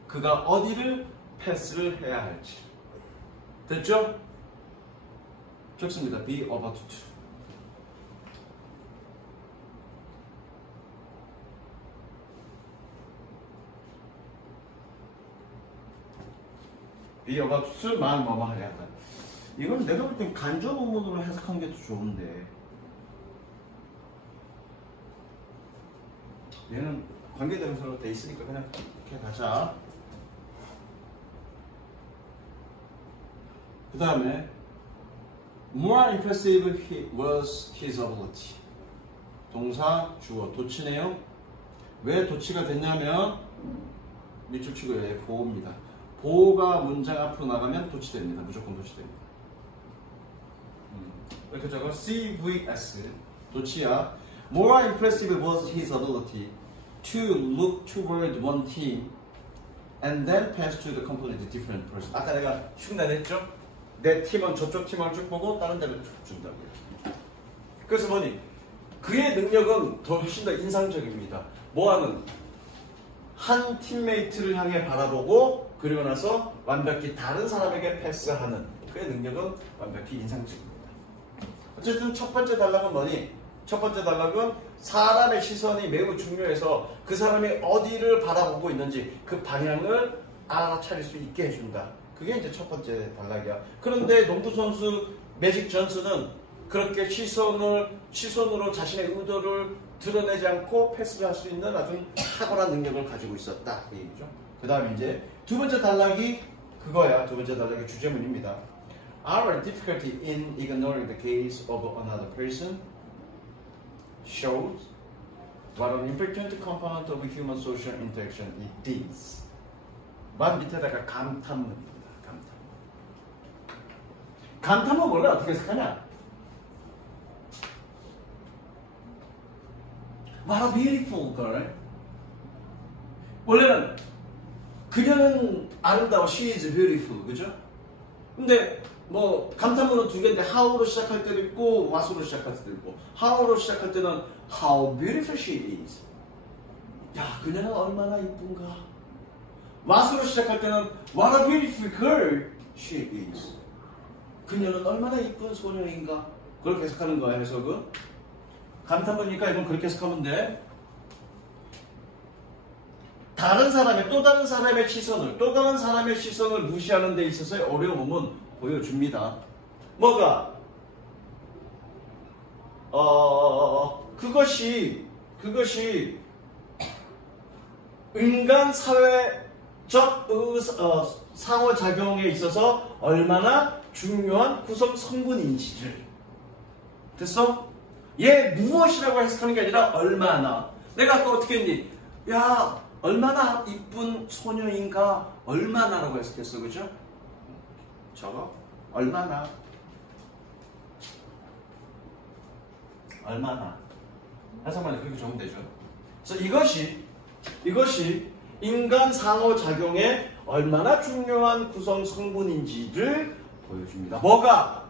그가 어디를 패스를 해야 할지. 됐죠? 좋습니다. Be about to. Be about to만 뭐뭐 하려 하다. 이건 내가 볼 땐 간접문으로 해석한 게 더 좋은데. 얘는 관계대명사로 돼 있으니까 그냥 이렇게 가자. 그 다음에 more impressive was his ability. 동사, 주어, 도치네요. 왜 도치가 됐냐면 밑줄 치고 얘 보호입니다. 보호가 문장 앞으로 나가면 도치됩니다. 무조건 도치됩니다. 이렇게 적어 CVS 도치야. More impressive was his ability to look toward one team and then pass to the completely different person. 아까 내가 흉내냈죠? 내 팀은 저쪽 팀을 쭉 보고 다른 데를 쭉 준다고요. 그래서 뭐니? 그의 능력은 더 훨씬 더 인상적입니다. 뭐하는? 한 팀메이트를 향해 바라보고 그리고 나서 완벽히 다른 사람에게 패스하는 그의 능력은 완벽히 인상적입니다. 어쨌든 첫 번째 단락은 뭐니? 첫 번째 단락은 사람의 시선이 매우 중요해서 그 사람이 어디를 바라보고 있는지 그 방향을 알아차릴 수 있게 해준다. 그게 이제 첫 번째 단락이야. 그런데 농구 선수 매직 존슨은 그렇게 시선으로 자신의 의도를 드러내지 않고 패스를 할 수 있는 아주 탁월한 능력을 가지고 있었다. 그 얘기죠. 그 다음에 이제 두 번째 단락이 그거야. 두 번째 단락이 주제문입니다. Our difficulty in ignoring the gaze of another person shows what an important component of human social interaction it is. 만 밑에다가 감탄문입니다. 감탄문 원래 어떻게 해석하냐? What a beautiful girl. 원래는 그녀는 아름다워. She is beautiful. 그죠? 근데 뭐 감탄문은 두 개인데 how로 시작할 때도 있고 what으로 시작할 때도 있고 how로 시작할 때는 how beautiful she is. 야, 그녀는 얼마나 이쁜가. what으로 시작할 때는 what a beautiful girl. she is. 그녀는 얼마나 이쁜 소녀인가. 그렇게 해석하는 거야, 해석은. 감탄문이니까 이건 그렇게 해석하면 돼. 다른 사람의, 또 다른 사람의 시선을 무시하는 데 있어서의 어려움은 보여줍니다. 뭐가? 그것이 인간 사회적 상호작용에 있어서 얼마나 중요한 구성 성분인지를. 됐어? 얘 무엇이라고 해석하는 게 아니라 얼마나. 내가 아까 어떻게 했니? 야, 얼마나 이쁜 소녀인가? 얼마나라고 해석했어, 그죠? 저거? 얼마나. 해석만 그렇게 적으면 되죠. 그래서 이것이 인간 상호작용에 얼마나 중요한 구성 성분인지를 보여줍니다. 뭐가?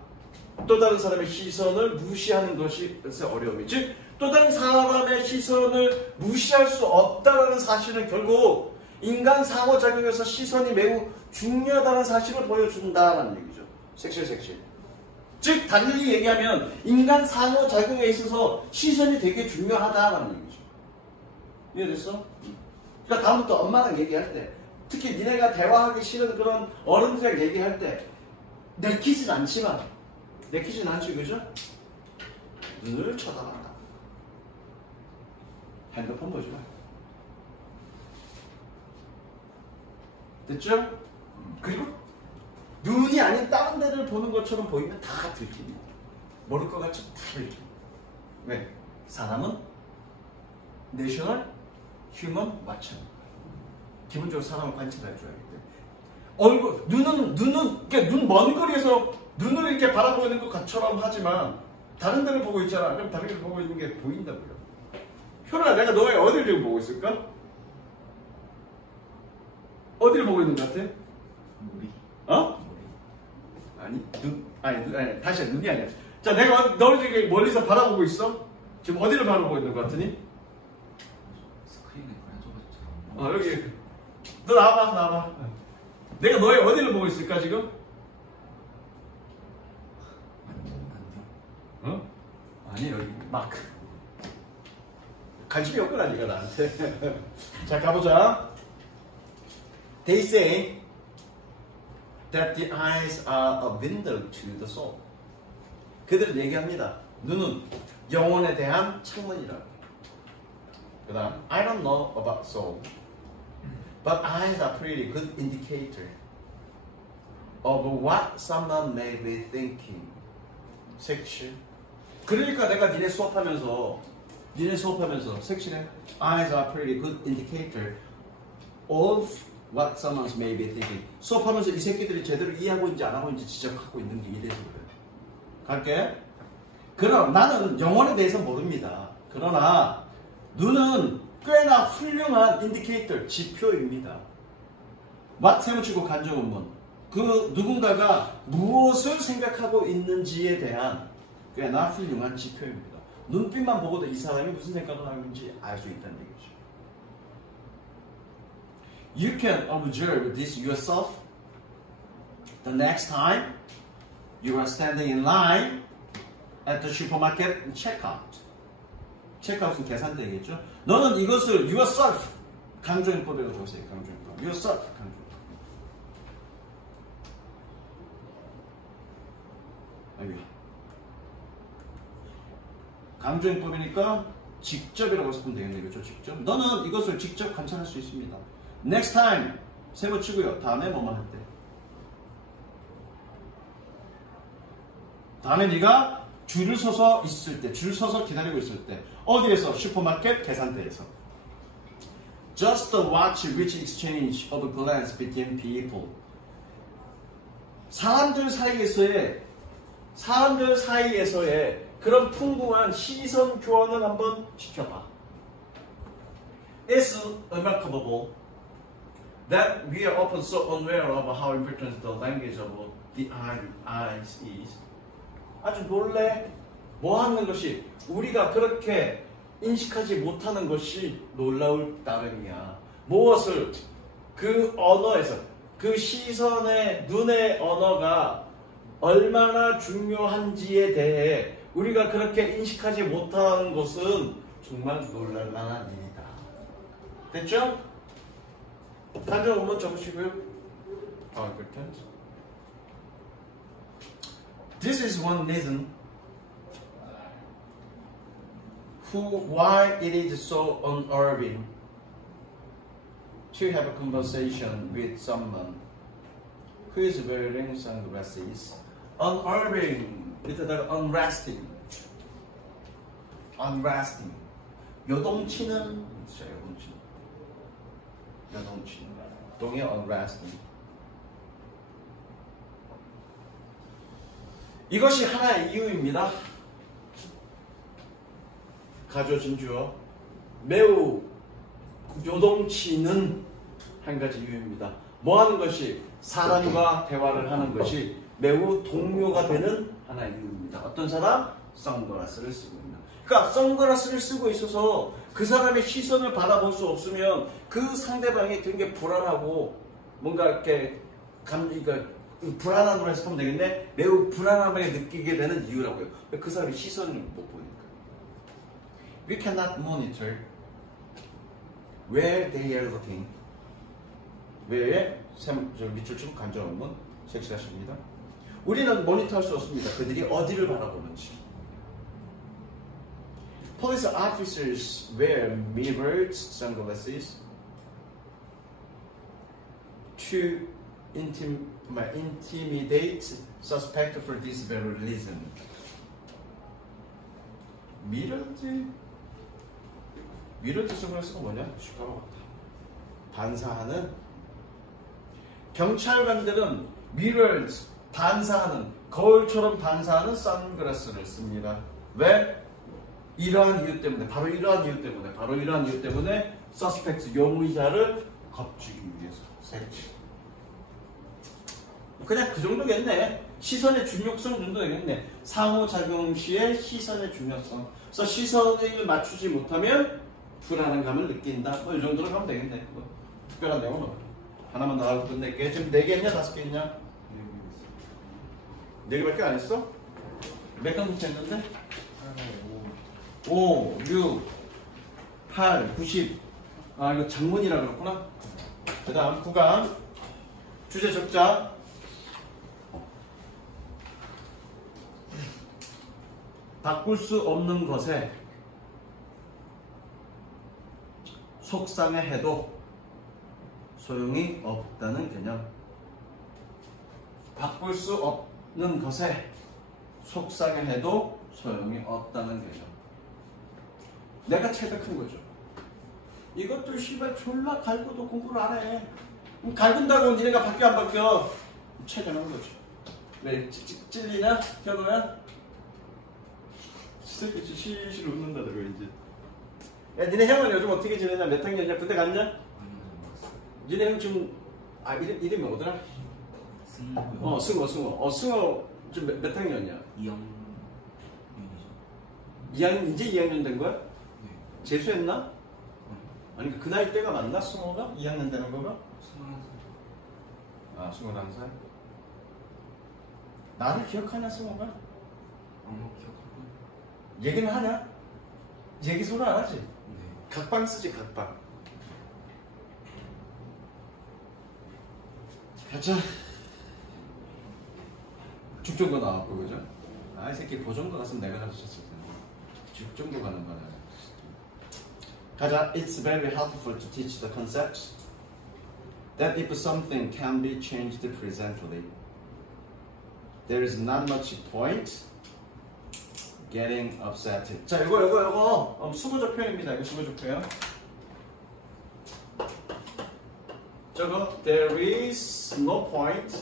또 다른 사람의 시선을 무시하는 것이 어려움이. 즉, 또 다른 사람의 시선을 무시할 수 없다는 사실은 결국 인간 상호작용에서 시선이 매우 중요하다는 사실을 보여준다는 얘기죠. 섹실. 즉, 달리 얘기하면 인간 상호작용에 있어서 시선이 되게 중요하다는 얘기죠. 이해됐어? 그러니까 다음부터 엄마랑 얘기할 때, 특히 니네가 대화하기 싫은 그런 어른들이랑 얘기할 때 내키진 않지만, 그죠? 눈을 쳐다봐라. 핸드폰 보지 마. 됐죠? 그리고 눈이 아닌 다른 데를 보는 것처럼 보이면 다 들킵니다. 모를 것 같죠? 다 들킵니다. 왜? 사람은 내셔널 휴먼 와처. 기본적으로 사람을 관찰해 줘야 하기 때문에. 눈은 이렇게 눈 먼 거리에서 눈을 이렇게 바라보는 것처럼 하지만 다른 데를 보고 있잖아. 그럼 다른 데를 보고 있는 게 보인다고요. 효라, 내가 너의 어디를 지금 보고 있을까? 어디를 보고 있는 것 같아? 우리. 아니, 다시 눈이 아니야. 자, 내가 너를 되게 멀리서 바라보고 있어? 지금 어디를 바라보고 있는 것 같으니? 스크린에 가려져가지고. 여기. 너 나와봐. 내가 너의 어디를 보고 있을까, 지금? 아니, 여기, 마크. 관심이 없구나, 니가 나한테. 자, 가보자. They say that the eyes are a window to the soul. 그들은 얘기합니다. 눈은 영혼에 대한 창문이라고. 그 다음, I don't know about soul, but eyes are pretty good indicator of what someone may be thinking. 섹시. 그러니까 내가 니네 수업하면서 섹시네. Eyes are pretty good indicator of what someone may be thinking. 수업하면서 이 새끼들이 제대로 이해하고 있는지 안 하고 있는지 지적하고 있는 게 이래서 그래. 갈게. 그럼 나는 영혼에 대해서 모릅니다. 그러나 눈은 꽤나 훌륭한 인디케이터, 지표입니다. what 세무치고 간접원문. 그 누군가가 무엇을 생각하고 있는지에 대한 꽤나 훌륭한 지표입니다. 눈빛만 보고도 이 사람이 무슨 생각을 하고 있는지 알 수 있다는 얘기죠. You can observe this yourself the next time you are standing in line at the supermarket and checkout. checkout은 계산대겠죠. 너는 이것을 yourself 강조인법이라고 적으세요. 강조인법. yourself 강조인법. 여기. 강조인법이니까 직접이라고 쓰면 되겠네요. 그렇죠? 직접. 너는 이것을 직접 관찰할 수 있습니다. Next time 세모치고요. 다음에 뭐만 할 때. 다음에 네가 줄을 서서 있을 때, 줄 서서 기다리고 있을 때. 어디에서? 슈퍼마켓 계산대에서. Just watch which exchange of glance between people. 사람들 사이에서의 그런 풍부한 시선 교환을 한번 시켜봐. It's remarkable that we are often so unaware of how important the language of the eyes is. 아주 놀래. 뭐 하는 것이 우리가 그렇게 인식하지 못하는 것이 놀라울 따름이야. 무엇을? 그 언어에서, 그 시선의 눈의 언어가 얼마나 중요한지에 대해 우리가 그렇게 인식하지 못하는 것은 정말 놀랄만한 일이다. 됐죠? 단전 한번 적으시고요. 그렇게. This is one reason why it is so unnerving to have a conversation with someone who is wearing sunglasses. Unnerving 밑에다가 unresting. unresting. 요동치는 진짜 요동치는. 요동치는. 동의 unresting. 이것이 하나의 이유입니다. 가져진 주어 매우 요동치는 한 가지 이유입니다. 뭐 하는 것이 사람과 대화를 하는 것이 매우 동요가 되는 하나의 이유입니다. 어떤 사람? 선글라스를 쓰고 있는. 그러니까 선글라스를 쓰고 있어서 그 사람의 시선을 받아볼 수 없으면 그 상대방이 되게 불안하고 뭔가 이렇게 불안함으로 해석하면 되겠네. 매우 불안함을 느끼게 되는 이유라고요. 그 사람의 시선을 못 보니까. We cannot monitor where they are looking. 왜? 밑줄 치고 간절 한번 색칠하십니다. 우리는 모니터할 수 없습니다. 그들이 어디를 바라보는지. Police officers wear mirrored sunglasses to intimidate suspect for this very reason. mirrored 선글라스가 뭐냐? 슈퍼가 반사하는. 경찰관들은 mirrored 반사하는, 거울처럼 반사하는 선글라스를 씁니다. 왜? 이러한 이유 때문에, 바로 이러한 이유 때문에 서스펙트 용의자를 겁주기 위해서 설치. 그냥 그 정도겠네. 시선의 중요성 정도 되겠네. 상호작용 시의 시선의 중요성. 그래서 시선을 맞추지 못하면 불안한 감을 느낀다. 뭐 이 정도로 가면 되겠네. 뭐 특별한 내용은 없어. 하나만 더 하고 끝낼게. 지금 4개 했냐? 5개 했냐? 4개밖에 안 했어? 몇 강부터 했는데? 5, 6, 8, 90. 아, 이거 장문이라 그랬구나. 그 다음 9강. 주제 적자. 바꿀 수 없는 것에 속상해해도 소용이 없다는 개념. 바꿀 수 없는 것에 속상해해도 소용이 없다는 개념. 내가 최대 큰 거죠. 이것도 씨발 졸라 갈고도 공부를 안 해. 갈군다고 니네가 바뀌어 안 바뀌어? 최대한 거죠. 왜 찔리냐? 현우야? 새끼 실실 웃는다더라고 이제. 야 니네 형은 요즘 어떻게 지내냐? 몇 학년이냐? 군대 갔냐? 니네 형 지금 이름이 뭐더라? 승호. 승호 지금 몇 학년이야? 2학년이죠. 2학년 이제 2학년 된 거야? 네. 재수했나? 아니 그 나이 때가 맞나? 승호가? 2학년 되는 거가? 21살. 아 21살? 나를 기억하냐 승호가? 기억하고. 얘기는 하냐? 얘기 서로 안 하지? 네. 각방 쓰지 각방. 가자. 죽정거 나왔고 그죠? 아 이 새끼 보정거 갔으면 내가 가르쳤을 텐데. 죽정거 가는 거네. 가자. It's very helpful to teach the concept that if something can be changed presently, there is not much point getting upset. 자, 이거 수거적 표현입니다. 이거 수거적 표현. 저거 there is no point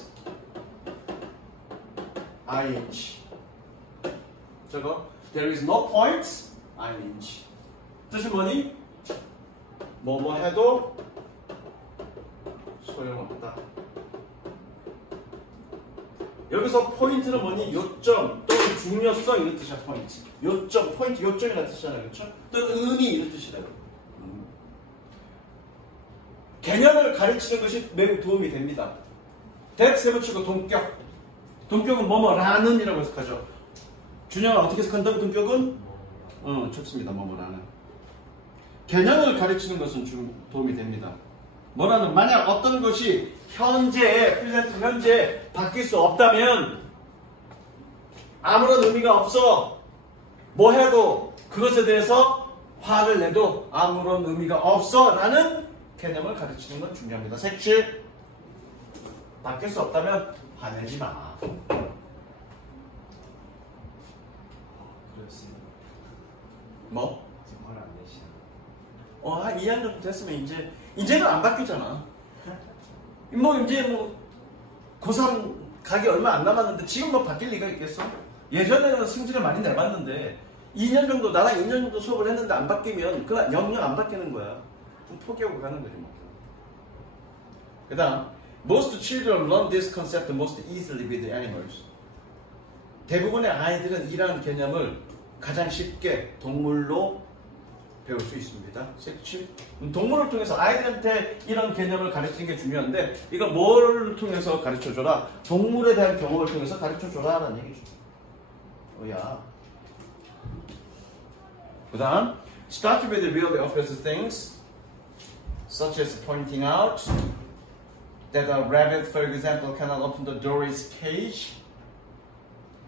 ing. 저거 there is no point ing. 뜻이 뭐니? 뭐뭐 해도 소용없다. 여기서 포인트는 뭐니? 요점 또는 중요성 이런 뜻이야. 포인트. 요점, 포인트, 요점이라는 뜻이잖아요. 그렇죠? 또는 의미 이런 뜻이다. 개념을 가르치는 것이 매우 도움이 됩니다. that 세부치고 동격. 동격은 뭐뭐라는 이라고 해석하죠. 준영아 어떻게 해석한다고 동격은? 좋습니다. 뭐뭐라는. 개념을 가르치는 것은 좀 도움이 됩니다. 뭐라는 만약 어떤 것이 현재 바뀔 수 없다면 아무런 의미가 없어. 뭐 해도 그것에 대해서 화를 내도 아무런 의미가 없어 라는 개념을 가르치는 건 중요합니다. 색칠 바뀔 수 없다면 화내지 마. 그렇습니다. 뭐? 정말 안 내시나. 한 2년 정도 됐으면 이제는 안 바뀌잖아. 뭐 이제 뭐 고3 가기 얼마 안 남았는데 지금 뭐 바뀔 리가 있겠어? 예전에는 승진을 많이 내봤는데 2년 정도 나랑 2년 정도 수업을 했는데 안 바뀌면 그냥 영영 안 바뀌는 거야. 좀 포기하고 가는 거지 뭐. 그 다음 Most children learn this concept most easily with animals. 대부분의 아이들은 이러한 개념을 가장 쉽게 동물로 배울 수 있습니다. 색칠. 동물을 통해서 아이들한테 이런 개념을 가르치는 게 중요한데 이거 뭘 통해서 가르쳐줘라? 동물에 대한 경험을 통해서 가르쳐줘라 라는 얘기죠. 그 다음 Start with really obvious things such as pointing out that a rabbit, for example, cannot open the door's cage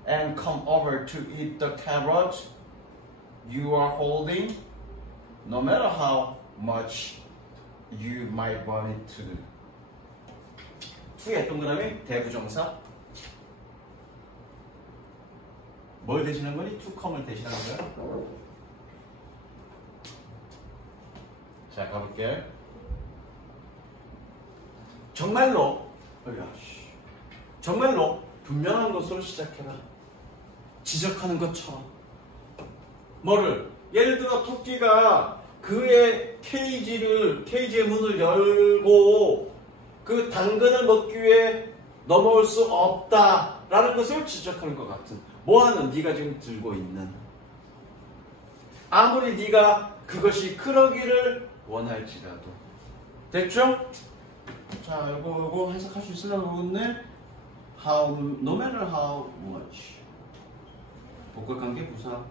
and come over to eat the carrot you are holding, no matter how much you might want it to do. 후에 동그라미 대부정사. 뭘 대신한 거니? to come을 대신한 거야. 자, 가볼게. 정말로 분명한 것으로 시작해라. 지적하는 것처럼. 뭐를? 예를 들어 토끼가 그의 케이지의 문을 열고 그 당근을 먹기 위해 넘어올 수 없다라는 것을 지적하는 것 같은. 뭐하는? 네가 지금 들고 있는. 아무리 네가 그것이 그러기를 원할지라도. 됐죠? 자, 이거 해석할 수 있으려고 모르겠네. No matter how much. 복합관계 부사.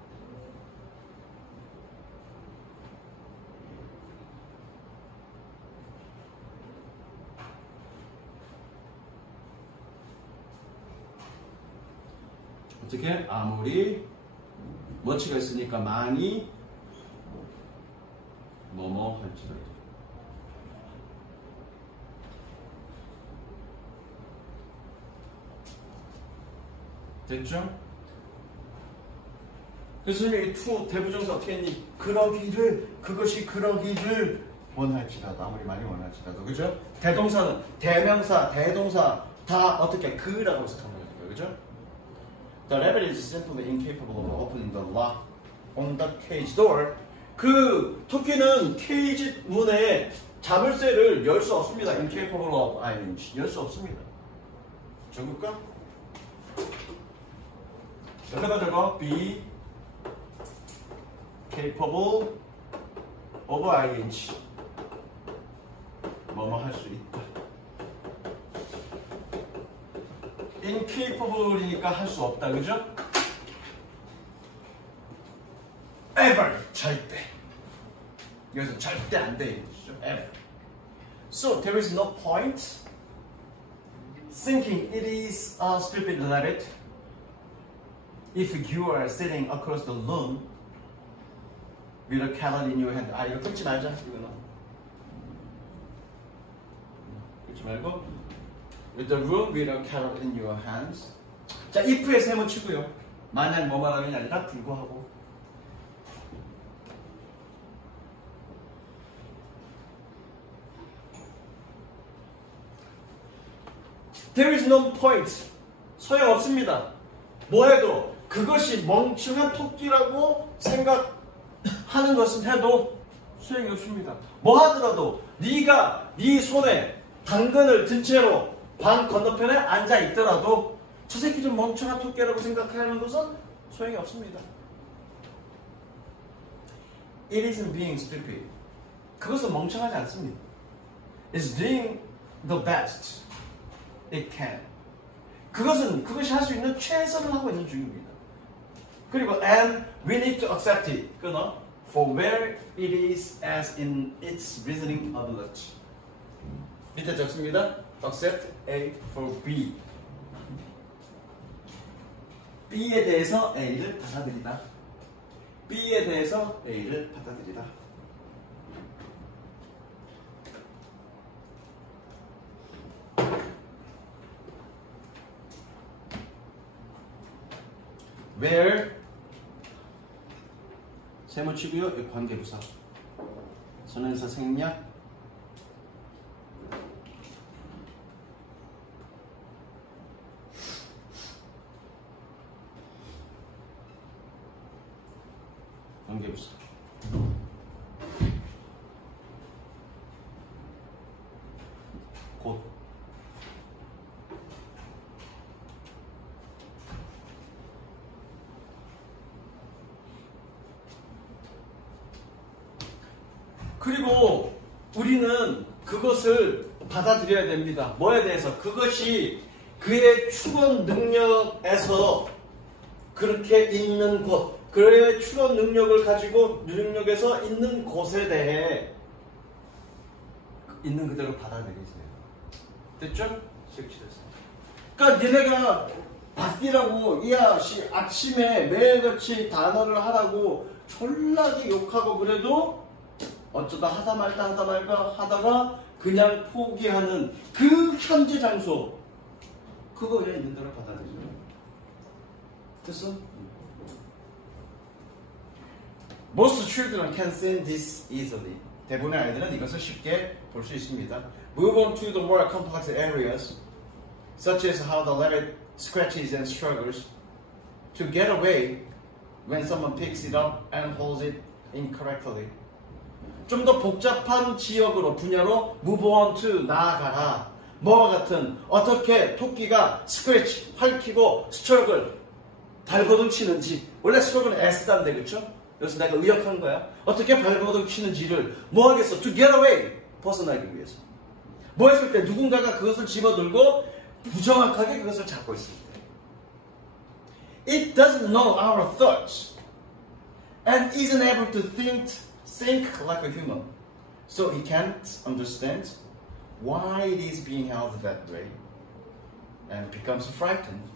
어떻게? 아무리 much가 있으니까 많이 뭐뭐 할지라도. 됐죠? 그래서 이 to 대부정사 어떻게 했니? 그것이 그러기를 원할지라도, 아무리 많이 원할지라도, 그죠? 대동사는 대명사, 대동사 다 어떻게 그라고 해석하는 거죠, 그죠? The rabbit is simply incapable of opening the lock on the cage door. 그 토끼는 케이지 문에 자물쇠를 열 수 없습니다. Incapable of ing. 열 수 없습니다. 적을까? 여기다 적어. Be capable of ing. 뭐뭐 할 수 있다. incapable이니까 할 수 없다, 그죠? ever, 절대. 여기서 절대 안 돼, 이거죠. ever. So there is no point thinking it is a stupid rabbit if you are sitting across the room with a carrot in your hand. 아, 이거 끊지 말자, 이거는. 끊지 말고. With the room with a carrot in your hands. 자, if에 세모 치고요. 만약 뭐 말하는게 아니라 불구하고. There is no point. 소용없습니다. 뭐해도 그것이 멍청한 토끼라고 생각하는 것은 해도 소용이 없습니다. 뭐 하더라도 네가 네 손에 당근을 든 채로 방 건너편에 앉아 있더라도 저 새끼 좀 멍청한 토끼라고 생각하는 것은 소용이 없습니다. It isn't being stupid. 그것은 멍청하지 않습니다. It's doing the best it can. 그것이 할 수 있는 최선을 하고 있는 중입니다. 그리고 and we need to accept it. 끊어. For where it is as in its reasoning ability. 밑에 적습니다. Accept A for B. B에 대해서 A를 받아들이다. B에 대해서 A를 받아들이다. Where 세무치고요. 관계부사. 선행사 생략. 관계부사. 곧. 그리고 우리는 그것을 받아들여야 됩니다. 뭐에 대해서? 그것이 그의 추론 능력에서 그렇게 있는 곳, 그의 추론 능력을 가지고 능력에서 있는 곳에 대해 있는 그대로 받아들이세요. 됐죠? 실치됐어요. 그러니까 니네가 바뀌라고 이아씨 아침에 매일같이 단어를 하라고 졸라게 욕하고 그래도 어쩌다 하다 말다 하다가 그냥 포기하는 그 현재 장소, 그거 그냥 있는 대로 받아들이죠. 됐어? Most children can see this easily. 대부분의 아이들은 이것을 쉽게 볼 수 있습니다. Move on to the more complex areas, such as how the letter scratches and struggles to get away when someone picks it up and holds it incorrectly. 좀 더 복잡한 지역으로, 분야로 move on to 나아가라. 뭐와 같은 어떻게 토끼가 스크래치, 핥히고 스트러글, 발버둥 치는지. 원래 스트러글은 S단데 그쵸? 여기서 내가 의역한 거야. 어떻게 발버둥 치는지를 뭐 하겠어? To get away. 벗어나기 위해서. 뭐 했을 때 누군가가 그것을 집어들고 부정확하게 그것을 잡고 있을 때. It doesn't know our thoughts and isn't able to think like a human. So it can't understand why it is being held that way and becomes frightened.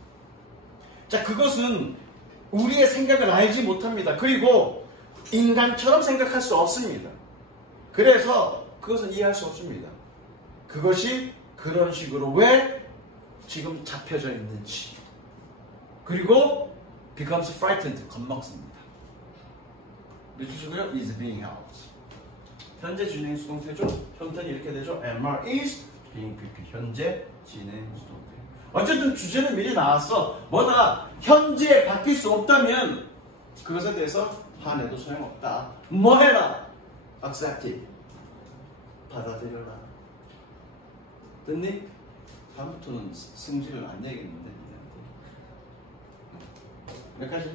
자, 그것은 우리의 생각을 알지 못합니다. 그리고 인간처럼 생각할 수 없습니다. 그래서 그것은 이해할 수 없습니다. 그것이 그런 식으로 왜 지금 잡혀져 있는지. 그리고 becomes frightened, 겁먹습니다. 밑줄치고요. is being held. 현재 진행 수동태죠. 형태는 이렇게 되죠. MR is being PP. 현재 진행 수동태. 어쨌든 주제는 미리 나왔어. 뭐다? 현재 바뀔 수 없다면 그것에 대해서 화내도 소용없다. 뭐 해라? accept it. 받아들여라. 됐니? 다음부터는 승질을 안 내겠는데. 몇 가지?